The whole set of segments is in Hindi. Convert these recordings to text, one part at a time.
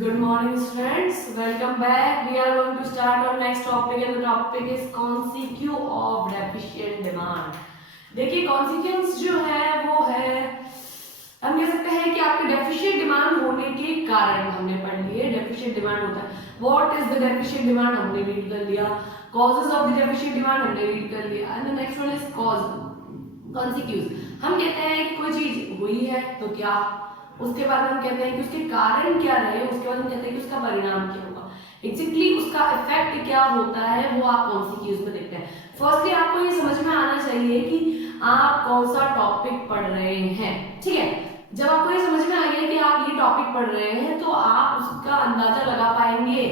Good morning, students. Welcome back. We are going to start our next topic, and the topic is consequence of deficient demand. देखिए consequence जो है वो है, हम कह सकते हैं कि आपके डेफिशिएंट डिमांड होने के कारण हमने पढ़ लिए। डेफिशिएंट डिमांड होता है, what is the deficient demand हमने रीड कर लिया, causes of the deficient demand हमने रीड कर लिया, and the next one is cause consequences. हम कहते हैं कि कोई चीज हुई है तो क्या, उसके बाद हम कहते हैं कि उसके कारण क्या रहे, उसके बाद हम कहते हैं कि उसका परिणाम क्या होगा, एग्जैक्टली उसका इफेक्ट क्या होता है, वो आप कॉन्सिक्यूज में देखते हैं। फर्स्टली आपको ये समझ में आना चाहिए कि आप कौन सा टॉपिक पढ़ रहे हैं, ठीक है। जब आपको ये समझ में आ गया कि आप ये टॉपिक पढ़ रहे हैं तो आप उसका अंदाजा लगा पाएंगे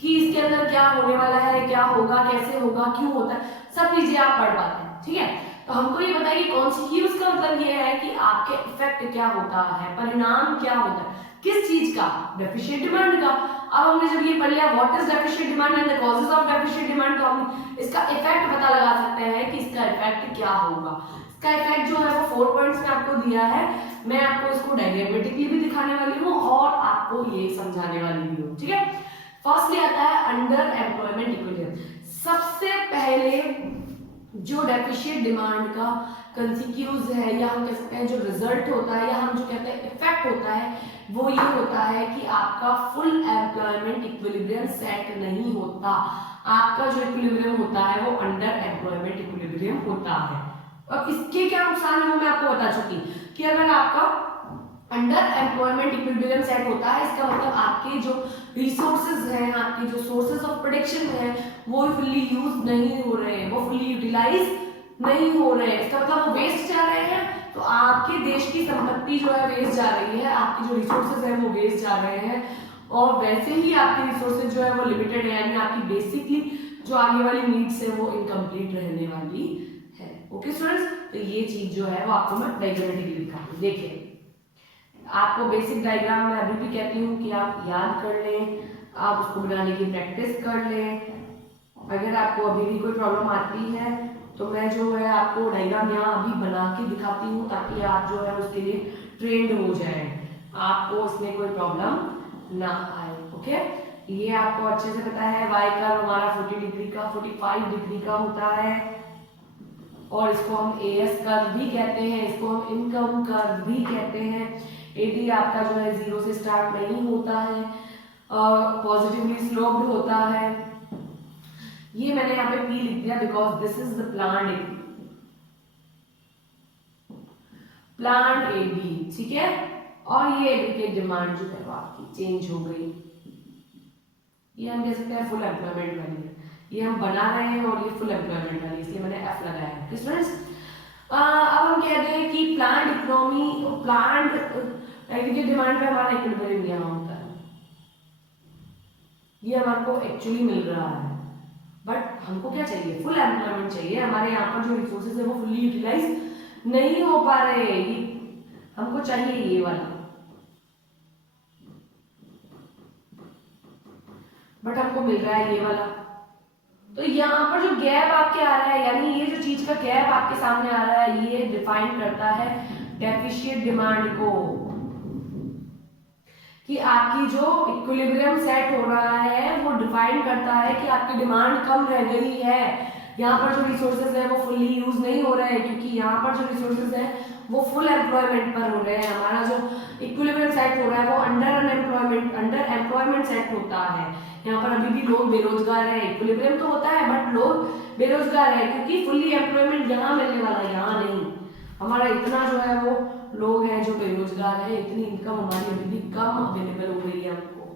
कि इसके अंदर क्या होने वाला है, क्या होगा, कैसे होगा, क्यों होता है, सब चीजें आप पढ़ पाते हैं, ठीक है। तो हमको ये बताइए कॉन्सिक्यूज का मतलब ये है कि आपके इफेक्ट क्या होता है, परिणाम क्या होता है, किस चीज का, डेफिशिएंट डिमांड का। अब हमने जब ये पढ़ लिया what is deficient demand and the causes of deficient demand, तो हम इसका इफेक्ट पता लगा सकते हैं कि इसका इफेक्ट क्या होगा। इसका इफेक्ट जो है वो 4 पॉइंट्स में आपको दिया है। मैं आपको इसको डायग्रामेटिकली भी दिखाने वाली हूँ और आपको ये समझाने वाली भी हूँ, ठीक है। फर्स्टली आता है अंडर एम्प्लॉयमेंट इक्विलिब्रियम। सबसे पहले जो डेफिशिएंट डिमांड का कंसिक्यूज है, या हम कह सकते हैं जो रिजल्ट होता है, या हम जो कहते हैं इफेक्ट होता है, वो ये होता है कि आपका फुल एम्प्लॉयमेंट इक्विलिब्रियम सेट नहीं होता। आपका जो इक्विलिब्रियम होता है वो अंडर एम्प्लॉयमेंट इक्विलिब्रियम होता है। अब इसके क्या नुकसान है वो मैं आपको बता चुकी कि अगर आपका अंडर एम्प्लॉयमेंट इक्विलिब्रियम सेट होता है, इसका मतलब आपके जो रिसोर्सेज हैं, आपके जो सोर्सेज ऑफ प्रोडक्शन है, वो फुल्ली यूज नहीं हो रहे हैं, वो फुल्ली यूटिलाइज नहीं हो रहे हैं। इसका मतलब वो वेस्ट जा रहे हैं, तो आपके देश की संपत्ति जो है वेस्ट जा रही है, आपकी जो रिसोर्सेज है वो वेस्ट जा रहे हैं, और वैसे ही आपकी रिसोर्सेज जो है वो लिमिटेड है, यानी आपकी बेसिकली जो आगे वाली नीड्स है वो इनकम्प्लीट रहने वाली है। ओके स्टूडेंट्स, तो ये चीज जो है वो आपको मैं डायग्रामेटिकली दिखाती हूँ। देखिए, आपको बेसिक डायग्राम मैं अभी भी कहती हूँ कि आप याद कर लें, आप उसको बनाने की प्रैक्टिस कर लें। अगर आपको अभी भी कोई प्रॉब्लम आती है तो मैं जो है आपको डायग्राम यहाँ अभी बना के दिखाती हूँ, ताकि आप जो है उसके लिए ट्रेंड हो जाए, आपको उसमें कोई प्रॉब्लम ना आए। ओके, ये आपको अच्छे से पता है वाई का हमारा 40 डिग्री का 45 डिग्री का होता है, और इसको हम एएस कर्व भी कहते हैं, इसको हम इनकम कर्व भी कहते हैं। एडी आपका जो है 0 से स्टार्ट नहीं होता है, पॉजिटिवली स्लोप्ड होता है। ये मैंने यहाँ पे पी लिख दिया because this is the plant एडी, ठीक है। और ये एडी की डिमांड जो है वो आपकी चेंज हो गई, ये हम कह सकते हैं फुल एम्प्लॉयमेंट वाली है, ये हम बना रहे हैं, और ये फुल एम्प्लॉयमेंट वाली, इसलिए मैंने एफ लगाया है। स्टूडेंट्स, अब हम कहते हैं कि प्लांट इकोनॉमी, प्लांट की डिमांड पे हमारा इक्विलिब्रियम यहाँ होता है, ये हमारे को एक्चुअली मिल रहा है, बट हमको क्या चाहिए, फुल एम्प्लॉयमेंट चाहिए। हमारे यहाँ पर जो रिसोर्सेज है वो फुल्ली यूटिलाइज नहीं हो पा रहे, हमको चाहिए ये वाला, बट हमको मिल रहा है ये वाला। तो यहाँ पर जो गैप आपके आ रहा है, यानी ये जो चीज का गैप आपके सामने आ रहा है, ये डिफाइन करता है डेफिशिएंट डिमांड को, कि आपकी जो इक्विलिब्रियम सेट हो रहा है वो डिफाइन करता है कि आपकी डिमांड कम रह गई है, यहाँ पर जो रिसोर्सेज है वो फुल्ली यूज नहीं हो रहे हैं, क्योंकि यहाँ पर जो रिसोर्सेज है वो फुल एम्प्लॉयमेंट पर हो रहे हैं। हमारा जो इक्विलिब्रियम सेट हो रहा है वो अंडर एम्प्लॉयमेंट सेट होता है। यहाँ पर अभी भी लोग बेरोजगार है, इक्विलिब्रियम तो होता है बट लोग बेरोजगार है, क्योंकि फुल्ली एम्प्लॉयमेंट यहाँ मिलने वाला है, यहाँ नहीं। हमारा इतना जो है वो लोग हैं जो बेरोजगार है, इतनी इनकम हमारी अभी भी कम अवेलेबल हो गई है हमको,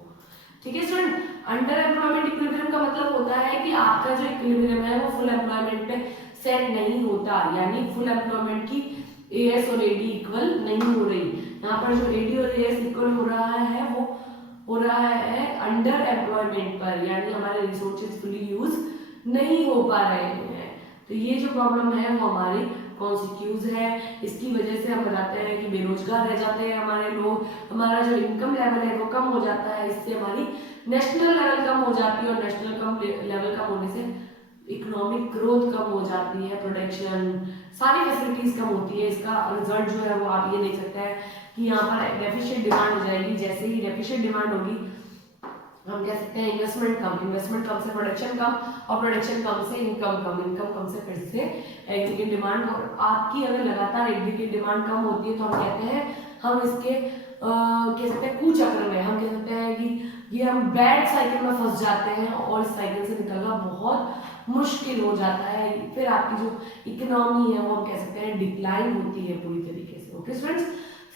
ठीक है स्टूडेंट। अंडर एम्प्लॉयमेंट इक्विलिब्रियम का मतलब होता है कि आपका जो इक्विलिब्रियम है वो फुल एम्प्लॉयमेंट पे सेट नहीं होता, यानी फुल एम्प्लॉयमेंट की एएस और एडी इक्वल नहीं हो रही। यहाँ पर जो एडी और एएस इक्वल हो रहा है वो हो रहा है अंडर एम्प्लॉयमेंट पर, यानी हमारे रिसोर्सेज फुली यूज नहीं हो पा रहे हैं। तो ये जो प्रॉब्लम है वो हमारी कॉन्सिक्यूज है, इसकी वजह से हम बताते हैं कि बेरोजगार रह जाते हैं हमारे लोग, हमारा जो इनकम लेवल है वो कम हो जाता है, इससे हमारी नेशनल लेवल कम हो जाती है, और नेशनल लेवल कम होने से इकोनॉमिक ग्रोथ कम हो जाती है, प्रोडक्शन सारी फैसिलिटीज कम होती है। इसका रिजल्ट जो है वो आप ये देख सकते हैं कि यहाँ पर डेफिशिएंट डिमांड हो जाएगी। जैसे ही डेफिशिएंट डिमांड होगी हम कह सकते हैं इन्वेस्टमेंट कम से प्रोडक्शन कम, और प्रोडक्शन कम से इनकम कम, इनकम कम से फिर से एग्री की डिमांड। और आपकी अगर लगातार एग्री की डिमांड कम होती है तो हम कहते हैं, हम इसके कह सकते हैं कुचक्र में, हम कह सकते हैं कि ये हम बैड साइकिल में फंस जाते हैं और इस साइकिल से निकलना बहुत मुश्किल हो जाता है। फिर आपकी जो इकोनॉमी है वो हम कह सकते हैं डिक्लाइन होती है पूरी तरीके से। Okay students,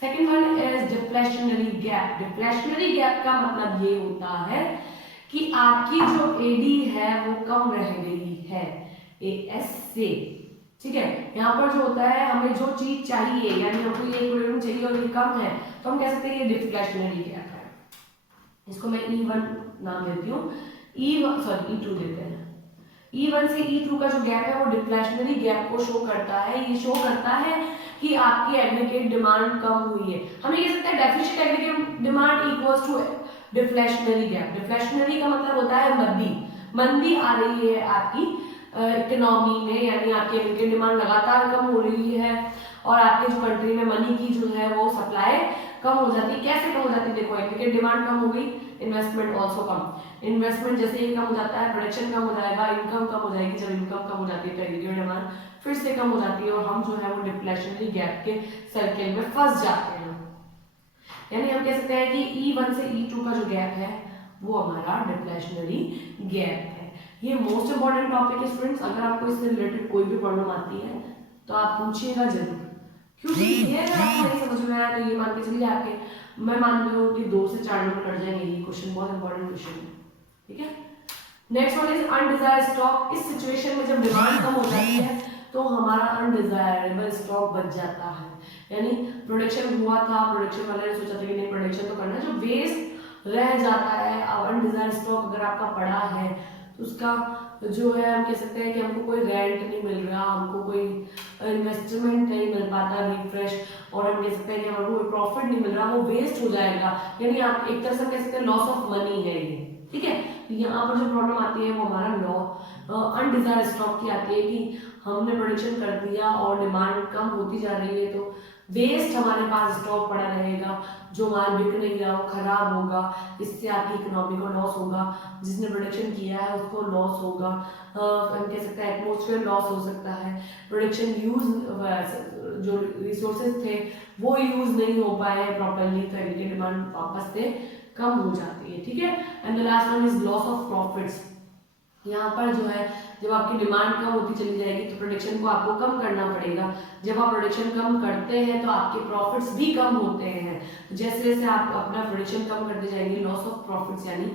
second one is deflationary gap. Deflationary gap का मतलब ये होता है कि आपकी जो एडी है वो कम रह गई है एएस से, ठीक है। यहाँ पर जो होता है, हमें जो चीज चाहिए, यानी हमको ये इक्विलिब्रियम चाहिए और ये कम है, तो हम कह सकते हैं ये डिफ्लेशनरी गैप है। इसको मैं E1 नाम देती हूँ, E2 देते हैं। E1 से E2 का जो गैप है वो डिफ्लेशनरी गैप को शो करता है। ये शो करता है कि आपकी एग्रीगेट डिमांड कम हुई है। हम ये कह सकते हैं deficient aggregate demand equals to deflationary gap. Deflationary का मतलब होता है मंदी, मंदी आ रही है आपकी इकोनॉमी में, यानी आपकी एग्रीगेट डिमांड लगातार कम हो रही है और आपके जो कंट्री में मनी की जो है वो सप्लाई कम हो जाती है। कैसे कम हो जाती है? देखो, एग्रीगेट डिमांड कम हो गई, इन्वेस्टमेंट ऑल्सो कम। इन्वेस्टमेंट जैसे ही कम हो जाता है, प्रोडक्शन कम हो जाएगा, इनकम कम हो जाएगी। जब इनकम कम हो जाती है तो एग्रीगेट डिमांड फिर से कम हो जाती है और हम जो है वो डिफ्लेशनरी गैप के सर्किल में फंस जाते हैं। यानी हम कह सकते हैं कि E1 से E2 का जो गैप है वो हमारा डिफ्लेशनरी गैप है। ये मोस्ट इंपॉर्टेंट टॉपिक है स्टूडेंट्स। अगर आपको इससे रिलेटेड कोई भी प्रॉब्लम आती है तो आप पूछिएगा जरूर, क्योंकि ये अगर आपको नहीं समझ में आया तो ये मान के चलिए आपके, मैं मान रही हूँ कि 2 से 4 नंबर कट जाएंगे। ये क्वेश्चन बहुत इंपॉर्टेंट क्वेश्चन है, ठीक है। Next one is undesired stock. इस सिचुएशन में जब डिमांड कम हो जाती है तो हमारा अनडिजायरेबल स्टॉक बच जाता है। यानी प्रोडक्शन हुआ था, प्रोडक्शन वाले ने सोचा था कि नहीं प्रोडक्शन तो करना है, जो वेस्ट रह जाता है, अनडिजायर्ड स्टॉक अगर आपका पड़ा है तो उसका जो है हम कह सकते हैं कि हमको कोई रेंट नहीं मिल रहा, हमको कोई इन्वेस्टमेंट नहीं मिल पाता रिफ्रेश, और हम कह सकते हैं कि हमको कोई प्रॉफिट नहीं मिल रहा, वो वेस्ट हो जाएगा। यानी आप एक तरह से कह सकते हैं लॉस ऑफ मनी है ये, ठीक है। तो यहाँ पर जो प्रॉब्लम आती है वो हमारा अनडिजायर्ड स्टॉक की आती है कि हमने प्रोडक्शन कर दिया और डिमांड कम होती जा रही है तो वेस्ट हमारे पास स्टॉक पड़ा रहेगा, जो माल बिक नहीं रहा वो खराब होगा, इससे आपकी इकोनॉमी को लॉस होगा, जिसने प्रोडक्शन किया है उसको लॉस होगा, हम कह सकते हैं एटमॉस्फेयर लॉस हो सकता है, प्रोडक्शन यूज जो रिसोर्सेज थे वो यूज नहीं हो पाए प्रॉपरली, तो इनकी डिमांड वापस से कम हो जाती है, ठीक है। And the last one is loss of profits. यहाँ पर जो है जब आपकी डिमांड कम होती चली जाएगी तो प्रोडक्शन को आपको कम करना पड़ेगा। जब आप प्रोडक्शन कम करते हैं तो आपके प्रॉफिट्स भी कम होते हैं। जैसे जैसे आप अपना प्रोडक्शन कम करते जाएंगे, लॉस ऑफ प्रॉफिट्स यानी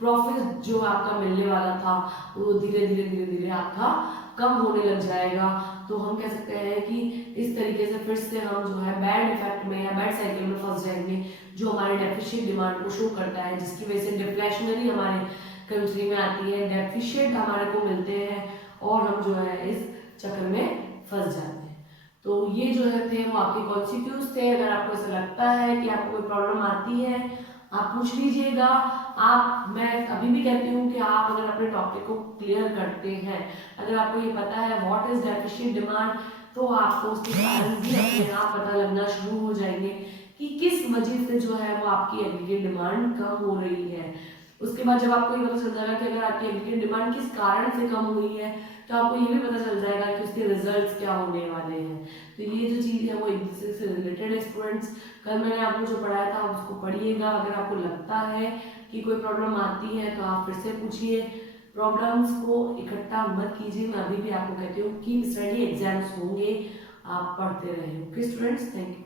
प्रॉफिट जो आपका मिलने वाला था वो धीरे धीरे आपका कम होने लग जाएगा। तो हम कह सकते हैं कि इस तरीके से फिर से हम जो है बैड इफेक्ट में या बैड साइकिल में फंस जाएंगे, जो हमारे डेफिशिएंट डिमांड को शो करता है, जिसकी वजह से डिफ्लेशनरी हमारे कंट्री में आती है, डेफिशिएंट हमारे को मिलते हैं और हम जो है इस चक्कर में फंस जाते हैं। तो ये जो है थे वो आपके कॉन्सिक्यूज थे। अगर आपको ऐसा लगता है कि आपको कोई प्रॉब्लम आती है आप पूछ लीजिएगा। मैं अभी भी कहती हूँ कि आप अगर अपने टॉपिक को क्लियर करते हैं, अगर आपको ये पता है व्हाट इज डेफिशिएंट डिमांड, तो आपको उसके कारण भी अपने आप पता लगना शुरू हो जाएंगे कि किस वजह से जो है वो आपकी एग्रीगेट डिमांड कम हो रही है। उसके बाद जब आपको ये पता चल जाएगा कि अगर आपकी एग्रीगेट डिमांड किस कारण से कम हुई है तो आपको ये भी पता चल जाएगा कि उसके रिजल्ट्स क्या होने वाले हैं। तो ये जो चीज़ है वो एक दूसरे से रिलेटेड है स्टूडेंट्स। कल मैंने आपको जो पढ़ाया था उसको पढ़िएगा। अगर आपको लगता है कि कोई प्रॉब्लम आती है तो आप फिर से पूछिए। प्रॉब्लम्स को इकट्ठा मत कीजिए। मैं अभी भी आपको कहती हूँ कि स्टडी एग्जाम्स होंगे, आप पढ़ते रहे। Okay students, thank you.